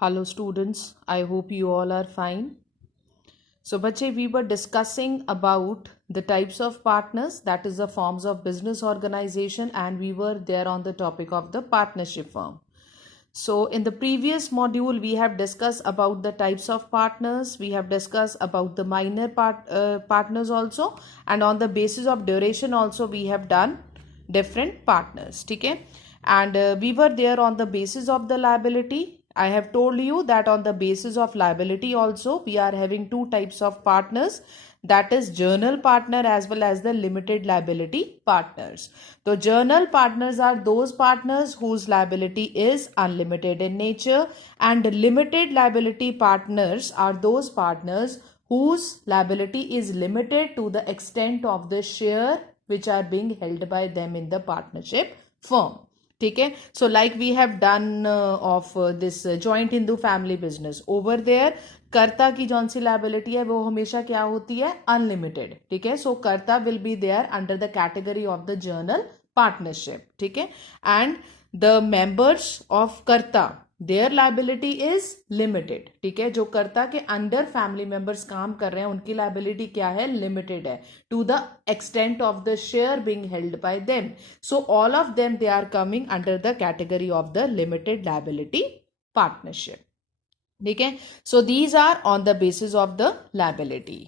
Hello students, I hope you all are fine. So bache, we were discussing about the types of partners, that is the forms of business organization, and we were there on the topic of the partnership firm. So in the previous module we have discussed about the types of partners, we have discussed about the minor partners also, and on the basis of duration also we have done different partners. Okay, and we were there on the basis of the liability. I have told you that on the basis of liability also we are having two types of partners, that is journal partner as well as the limited liability partners. So journal partners are those partners whose liability is unlimited in nature, and limited liability partners are those partners whose liability is limited to the extent of the share which are being held by them in the partnership firm. ठीक है, so like we have done of this joint Hindu family business, over there karta की जौन सी liability है वो हमेशा क्या होती है, अनलिमिटेड. ठीक है, so karta will be there under the category of the general partnership. ठीक है, and the members of karta their liability is limited. ठीक है, जो कर्ता के अंडर फैमिली मेंबर्स काम कर रहे हैं उनकी लाइबिलिटी क्या है, लिमिटेड है to the extent of the share being held by them. So all of them they are coming under the category of the limited liability partnership. ठीक है, so these are on the basis of the liability.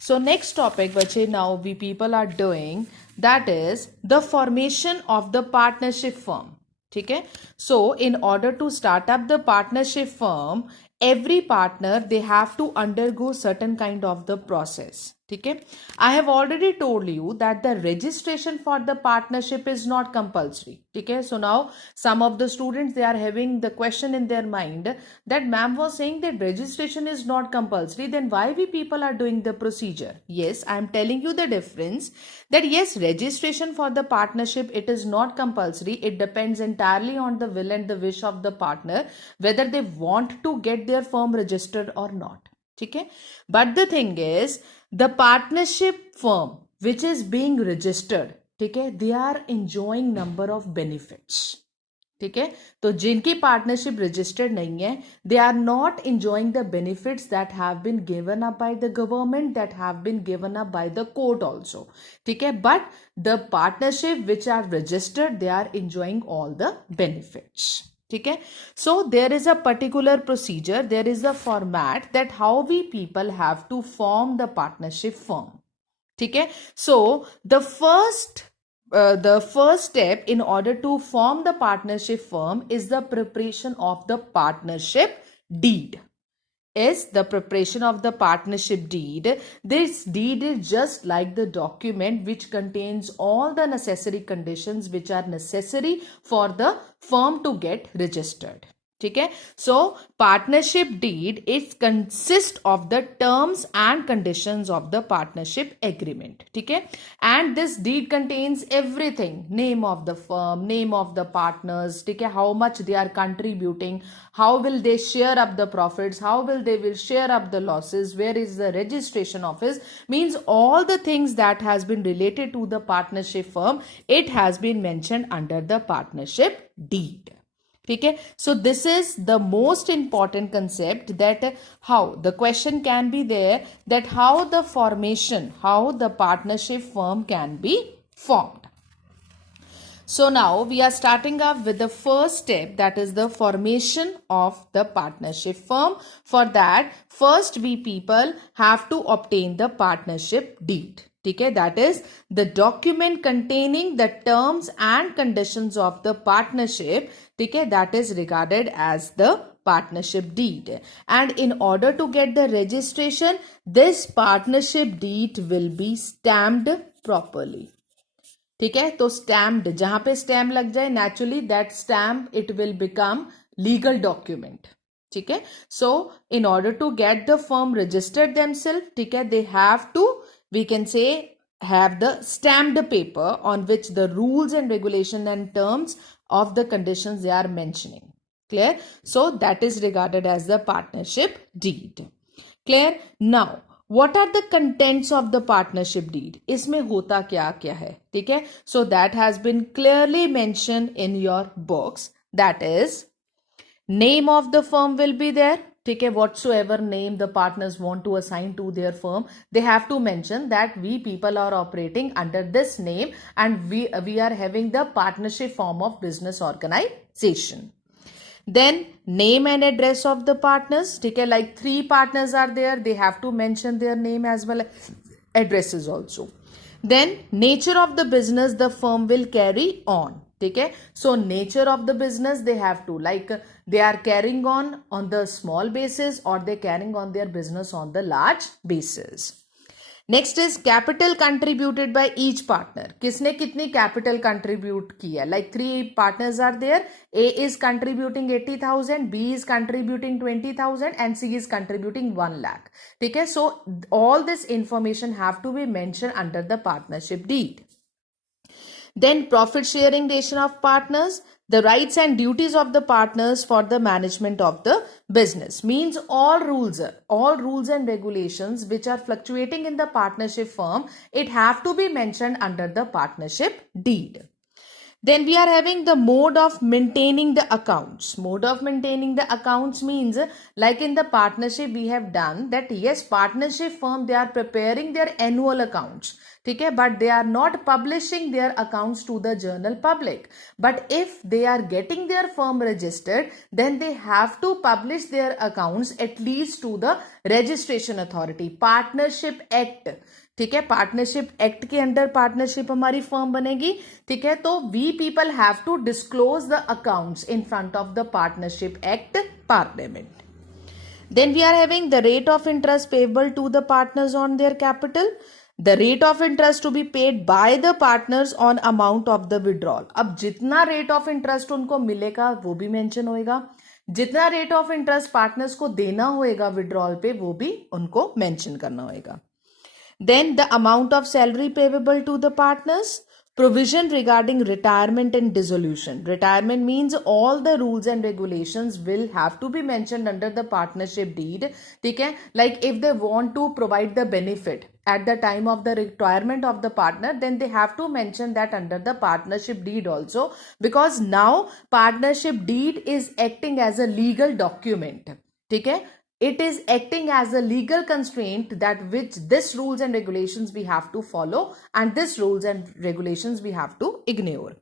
So next topic which now we people are doing, that is the formation of the partnership firm. ठीक है, so in order to start up the partnership firm, every partner they have to undergo certain kind of the process. ठीक है, I have already told you that the registration for the partnership is not compulsory. ठीक है, so now some of the students they are having the question in their mind that ma'am was saying that registration is not compulsory, then why we people are doing the procedure? Yes, I am telling you the difference, that yes, registration for the partnership it is not compulsory. It depends entirely on the will and the wish of the partner whether they want to get their firm registered or not. ठीक है, but the thing is the partnership firm which is being registered, ठीक है, they are enjoying number of benefits. ठीक है, तो जिनकी partnership registered नहीं है they are not enjoying the benefits that have been given up by the government, that have been given up by the court also. ठीक है, but the partnership which are registered they are enjoying all the benefits. ठीक है, so there is a particular procedure, there is a format that how we people have to form the partnership firm. ठीक है, सो the first step in order to form the partnership firm is the preparation of the partnership deed. Is the preparation of the partnership deed. This deed is just like the document which contains all the necessary conditions which are necessary for the firm to get registered. ठीक है, so partnership deed it consist of the terms and conditions of the partnership agreement. ठीक है, and this deed contains everything, name of the firm, name of the partners. ठीक है, how much they are contributing, how will they share up the profits, how will they will share up the losses, where is the registration office, means all the things that has been related to the partnership firm, it has been mentioned under the partnership deed. ठीक है, so this is the most important concept, that how the question can be there, that how the formation, how the partnership firm can be formed. So now we are starting up with the first step, that is the formation of the partnership firm. For that, first we people have to obtain the partnership deed. ठीक है, that is the document containing the terms and conditions of the partnership. ठीक है, that is regarded as the partnership deed. And in order to get the registration, this partnership deed will be stamped properly. ठीक है, तो stamped, जहां पे stamp लग जाए naturally that stamp it will become legal document. ठीक है, so in order to get the firm registered themselves, ठीक है, they have to, we can say, have the stamped paper on which the rules and regulation and terms of the conditions they are mentioning. Clear? So that is regarded as the partnership deed. Clear? Now what are the contents of the partnership deed? इसमें होता क्या क्या है. ठीक है, so that has been clearly mentioned in your books, that is Name of the firm will be there. ठीक है, whatsoever name the partners want to assign to their firm, they have to mention that we people are operating under this name and we are having the partnership form of business organization. Then name and address of the partners. ठीक है, like 3 partners are there, they have to mention their name as well as addresses also. Then nature of the business the firm will carry on. ठीक है, so nature of the business they have to, like they are carrying on the small basis or they carrying on their business on the large basis. Next is capital contributed by each partner. किसने कितनी capital contribute किया? Like 3 partners are there. A is contributing 80,000, B is contributing 20,000 and C is contributing 1 lakh. ठीक है, so all this information have to be mention under the partnership deed. Then profit sharing ratio of partners, the rights and duties of the partners for the management of the business. Means all rules and regulations which are fluctuating in the partnership firm, it have to be mentioned under the partnership deed. Then we are having the mode of maintaining the accounts. Mode of maintaining the accounts means, like in the partnership we have done that, yes, partnership firm they are preparing their annual accounts. ठीक है, but they are not publishing their accounts to the general public. But if they are getting their firm registered, then they have to publish their accounts at least to the registration authority. Partnership Act, ठीक है, partnership act के under partnership हमारी firm बनेगी. ठीक है, तो we people have to disclose the accounts in front of the partnership act parliament. Then we are having the rate of interest payable to the partners on their capital. The rate of interest to be paid by the partners on amount of the withdrawal. अब जितना rate of interest उनको मिलेगा वो भी mention होएगा. जितना rate of interest partners को देना होएगा withdrawal पे वो भी उनको मेंशन करना होएगा. Then the amount of salary payable to the partners. Provision regarding retirement and dissolution. Retirement means all the rules and regulations will have to be mentioned under the partnership deed. ठीक है, like if they want to provide the benefit at the time of the retirement of the partner, then they have to mention that under the partnership deed also, because now partnership deed is acting as a legal document. ठीक है, it is acting as a legal constraint that which this rules and regulations we have to follow and this rules and regulations we have to ignore.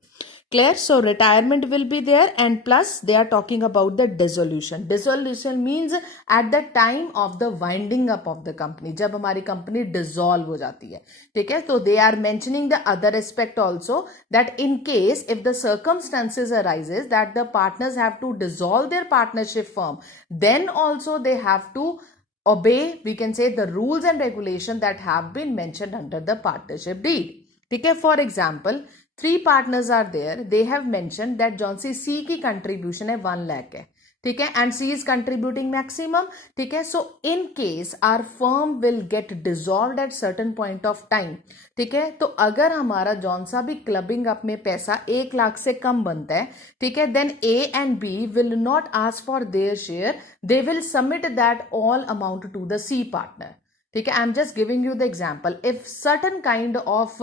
Clear? So retirement will be there, and plus they are talking about the dissolution. Dissolution means at the time of the winding up of the company, जब हमारी company dissolve हो जाती है. ठीक है, तो they are mentioning the other aspect also, that in case if the circumstances arises that the partners have to dissolve their partnership firm, then also they have to obey, we can say, the rules and regulation that have been mentioned under the partnership deed. ठीक है, for example 3 partners are there, they have mentioned that John C की contribution है 1 lakh है. ठीक है, and C is contributing maximum. ठीक है, so in case our firm will get dissolved at certain point of time. ठीक है, तो अगर हमारा जॉन सा भी क्लबिंग अप में पैसा 1 लाख से कम बनता है, ठीक है, then A and B will not ask for their share, they will submit that all amount to the C partner. ठीक है, I'm just giving you the example. If certain kind of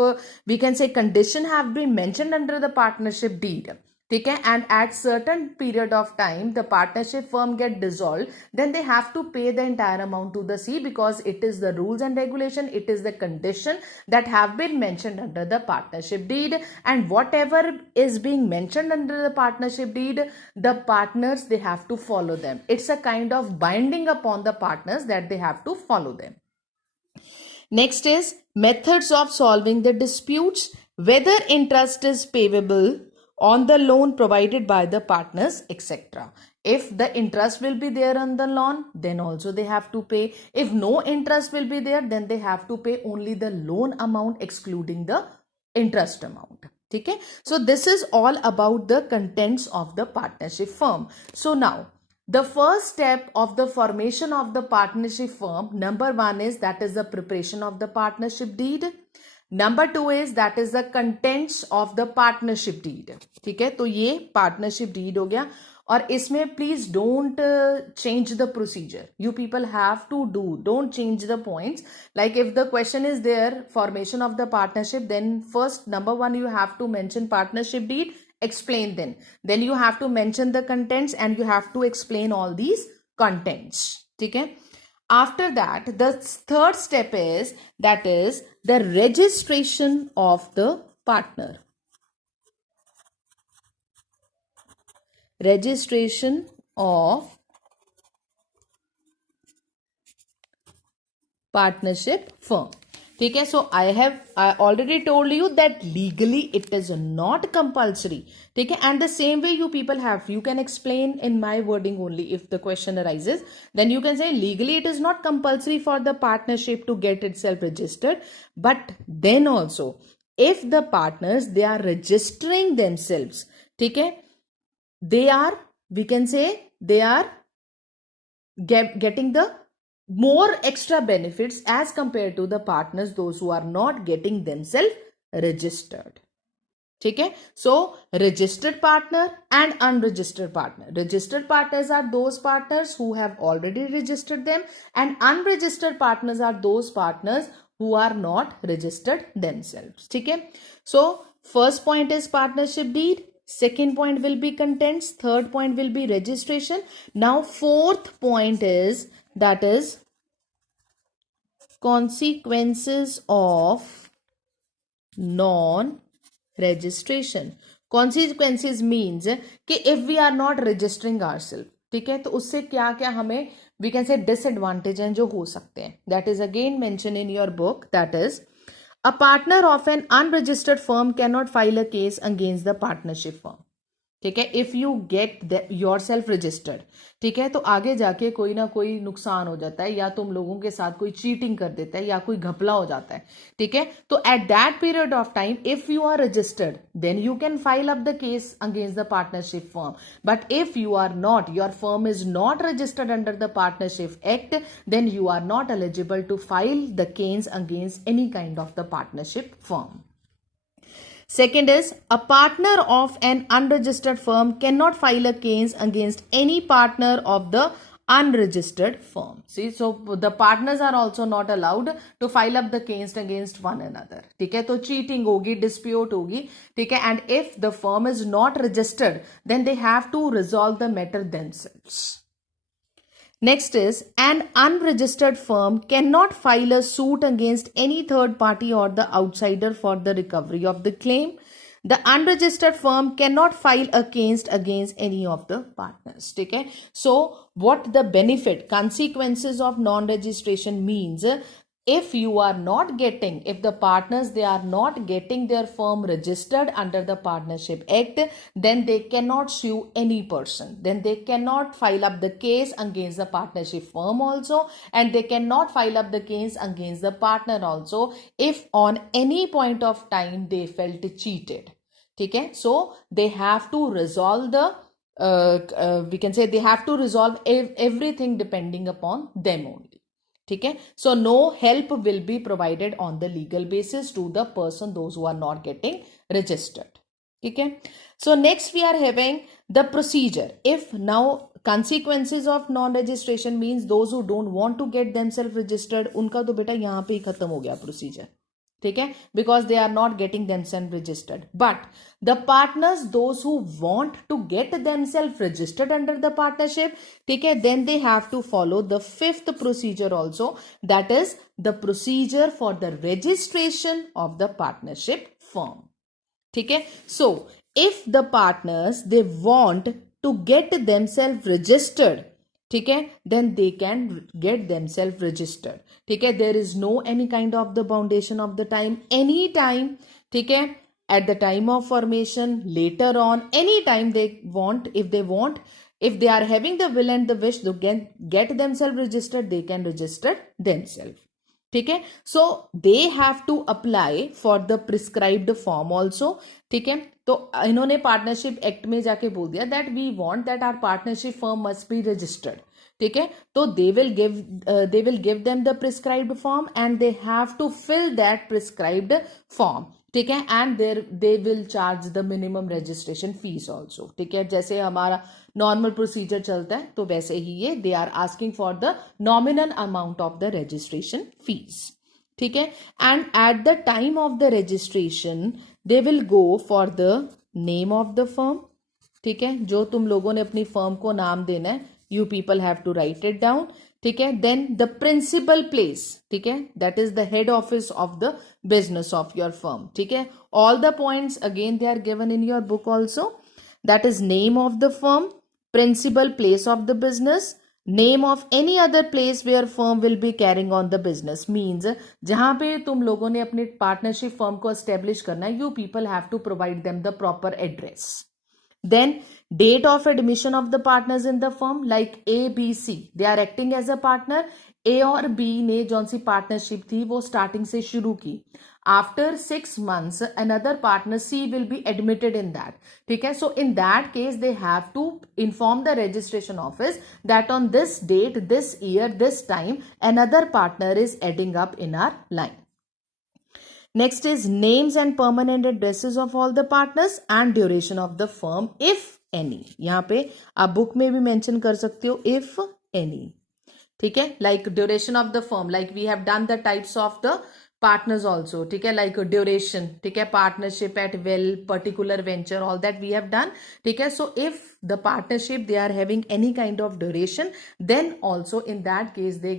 we can say condition have been mentioned under the partnership deed, ठीक है, and at certain period of time the partnership firm get dissolved, then they have to pay the entire amount to the C, because it is the rules and regulation, it is the condition that have been mentioned under the partnership deed, and whatever is being mentioned under the partnership deed, the partners they have to follow them. It's a kind of binding upon the partners that they have to follow them. Next is methods of solving the disputes, whether interest is payable on the loan provided by the partners, etc. If the interest will be there on the loan, then also they have to pay. If no interest will be there, then they have to pay only the loan amount excluding the interest amount. Okay? So this is all about the contents of the partnership firm. So now, the first step of the formation of the partnership firm, number 1 is that is the preparation of the partnership deed. Number 2 is that is the contents of the partnership deed. ठीक है, तो ये partnership deed हो गया, और इसमें please don't change the procedure. You people have to don't change the points. Like if the question is there, formation of the partnership, then first number 1 you have to mention partnership deed explain then you have to mention the contents and you have to explain all these contents. ठीक है. After that, the third step is, that is the registration of the partner. Registration of partnership firm. ठीक है. So I already told you that legally it is not compulsory. ठीक है. And the same way you people you can explain in my wording only. If the question arises, then you can say legally it is not compulsory for the partnership to get itself registered. But then also, if the partners, they are registering themselves, ठीक है, they are, we can say, they are getting the more extra benefits as compared to the partners, those who are not getting themselves registered. ठीक है. So registered partner and unregistered partner. Registered partners are those partners who have already registered them, and unregistered partners are those partners who are not registered themselves. ठीक है. So first point is partnership deed, second point will be contents, third point will be registration. Now fourth point is, that is consequences of non-registration. Consequences means कि if we are not registering ourselves, ठीक है, तो उससे क्या क्या हमें, we can say, disadvantage हैं जो हो सकते हैं. That is again mentioned in your book. That is, a partner of an unregistered firm cannot file a case against the partnership firm. ठीक है. If you get your self registered, ठीक है, तो आगे जाके कोई ना कोई नुकसान हो जाता है, या तुम लोगों के साथ कोई चीटिंग कर देता है, या कोई घपला हो जाता है, ठीक है, तो at that period of time, if you are registered, then you can file up the case against the partnership firm. But if you are not, your firm is not registered under the partnership act, then you are not eligible to file the case against any kind of the partnership firm. Second is, a partner of an unregistered firm cannot file a case against any partner of the unregistered firm. See, so the partners are also not allowed to file up the case against one another. ठीक है, तो cheating होगी, dispute होगी, ठीक है, and if the firm is not registered, then they have to resolve the matter themselves. Next is, an unregistered firm cannot file a suit against any third party or the outsider for the recovery of the claim. The unregistered firm cannot file a case against any of the partners. ठीक है. So what the benefit, consequences of non-registration means, if you are not getting, if the partners, they are not getting their firm registered under the partnership act, then they cannot sue any person, then they cannot file up the case against the partnership firm also, and they cannot file up the case against the partner also if on any point of time they felt cheated. ठीक है. So they have to resolve the we can say, they have to resolve everything depending upon them only. ठीक है. So no help will be provided on the legal basis to the person, those who are not getting registered. ठीक है. So next we are having the procedure. If now consequences of non-registration means those who don't want to get themselves registered, उनका तो बेटा यहाँ पे ही खत्म हो गया procedure. ठीक है, because they are not getting themselves registered. But the partners, those who want to get themselves registered under the partnership, ठीक है, then they have to follow the fifth procedure also, that is the procedure for the registration of the partnership firm. ठीक है. So if the partners, they want to get themselves registered, ठीक है, then they can get themselves registered. ठीक है. There is no any kind of the boundation of the time, any time, ठीक है, at the time of formation, later on, any time they want, if they want, if they are having the will and the wish to get themselves registered, they can register themselves. ठीक है. So they have to apply for the prescribed form also. ठीक है. तो इन्होंने partnership act में जाके बोल दिया that we want that our partnership firm must be registered. ठीक है. तो they will give them the prescribed form and they have to fill that prescribed form. ठीक है. And they will charge the minimum registration fees also. ठीक है. जैसे हमारा normal procedure चलता है तो वैसे ही ये they are asking for the nominal amount of the registration fees. ठीक है. And at the time of the registration they will go for the name of the firm, ठीक है, जो तुम लोगों ने अपनी फर्म को नाम देना है, you people have to write it down, ठीक है. देन द प्रिंसिपल प्लेस, ठीक है, that is the head office of the business of your firm, ठीक है. All the points again they are given in your book also. That is name of the firm, principal place of the business, name of any other place where firm will be carrying on the business. Means जहां पे तुम लोगों ने अपने partnership firm को establish करना है, you people have to provide them the proper address. Then date of admission of the partners in the firm, like A, B, C, they are acting as a partner. A और B ने जौन सी partnership थी वो starting से शुरू की. After 6 months, another partner C will be admitted in that. ठीक है. So in that case, they have to inform the registration office that on this date, this year, this time, another partner is adding up in our line. Next is names and permanent addresses of all the partners and duration of the firm, if any. यहाँ पे आप book में भी mention कर सकते हो if any. ठीक है. Like duration of the firm, like we have done the types of the partners also, ठीक है, like duration, ठीक है, partnership at will, particular venture, all that we have done, ठीक है. So if the partnership they are having any kind of duration, then also in that case they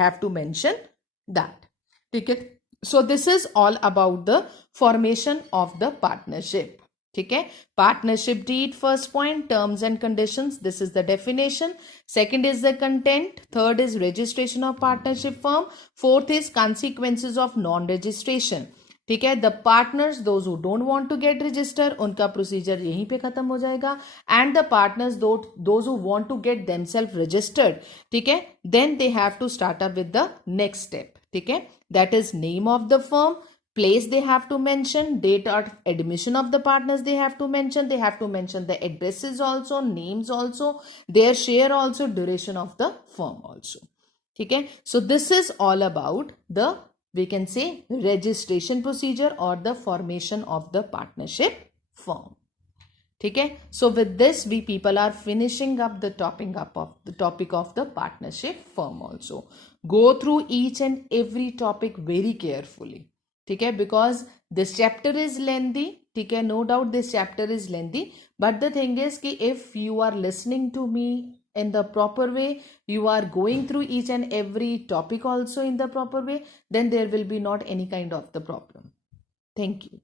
have to mention that, ठीक है. So this is all about the formation of the partnership. ठीक है. Partnership deed, first point, terms and conditions, this is the definition. Second is the content. Third is registration of partnership firm. Fourth is consequences of non registration. ठीक है. The partners, those who don't want to get register, उनका procedure यहीं पे खत्म हो जाएगा. And the partners those who want to get themselves registered, ठीक है, then they have to start up with the next step. ठीक है. That is name of the firm, place they have to mention, date of admission of the partners they have to mention the addresses also, names also, their share also, duration of the firm also. ठीक है. So this is all about the, we can say, registration procedure or the formation of the partnership firm. ठीक है. So with this we people are finishing up the topic of the partnership firm also. Go through each and every topic very carefully. ठीक है. Because this chapter is lengthy, ठीक है, no doubt this chapter is lengthy, but the thing is कि if you are listening to me in the proper way, you are going through each and every topic also in the proper way, then there will be not any kind of the problem. Thank you.